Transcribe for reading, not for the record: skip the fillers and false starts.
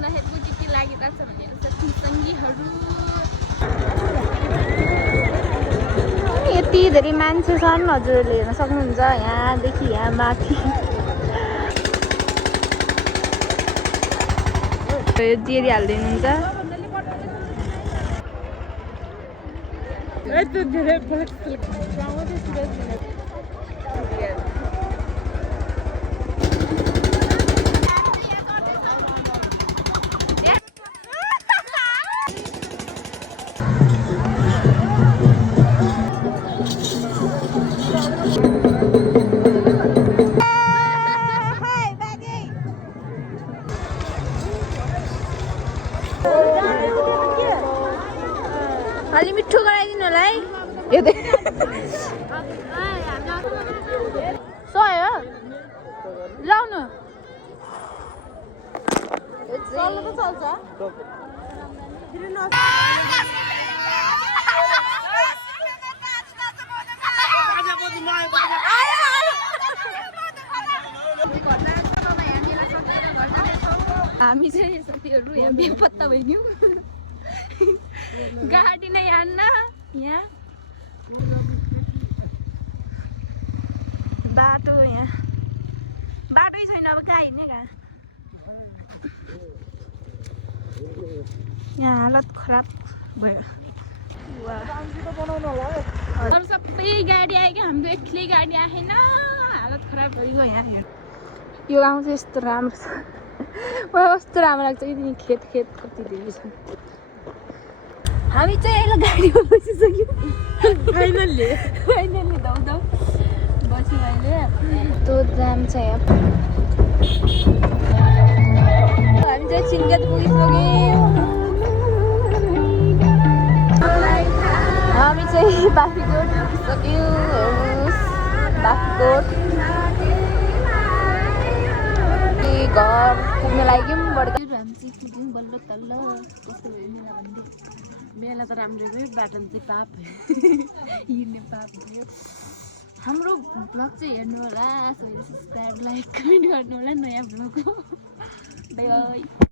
सुन्दाखेरि बुझी के लागिरहेछ भनेर साथी सङ्गीहरू यति धेरै मान्छे छन् हजुरले हेर्न सक्नुहुन्छ यहाँदेखि यहाँ माथि जेरी हालिदिनुहुन्छ अलि मिठो गराइदिनु होला है सयो लाउनु हामी चाहिँ साथीहरू यहाँ बेपत्ता भइदियौँ गाडी नै हान्न यहाँ बाटो यहाँ बाटै छैन अब कहाँ हिँड्ने कहाँ यहाँ हालत खराब भयो अरू सबै गाडी आयो क्या हाम्रो एक्लै गाडी आएन हालत खराब भइगयो यहाँ यो गाउँ चाहिँ यस्तो राम्रो छ मलाई कस्तो राम्रो लाग्छ यति खेत कति धेरै छ हामी चाहिँ यसलाई गाडीमा बसिसक्यौँ फाइनल्ली धाउ बस्यो अहिले त्यो जाम छ यहाँ हामी चाहिँ सिङ्गत पुगिसक्यौँ हामी चाहिँ बाख्रीकोट पुगिसक्यौँ बाख्रीकोट घर पुग्न लाग्यौँ बढ्दा हामी चाहिँ पुग्यौँ बल्ल तल्ल कस्तो भयो मेला भन्दै मेला त राम्रो भयो बाटो चाहिँ पाप हिँड्ने पाप भयो हाम्रो ब्लग चाहिँ हेर्नु होला सबै सब्सक्राइब लाइक कमेन्ट गर्नु होला नयाँ ब्लग हो बाई बाई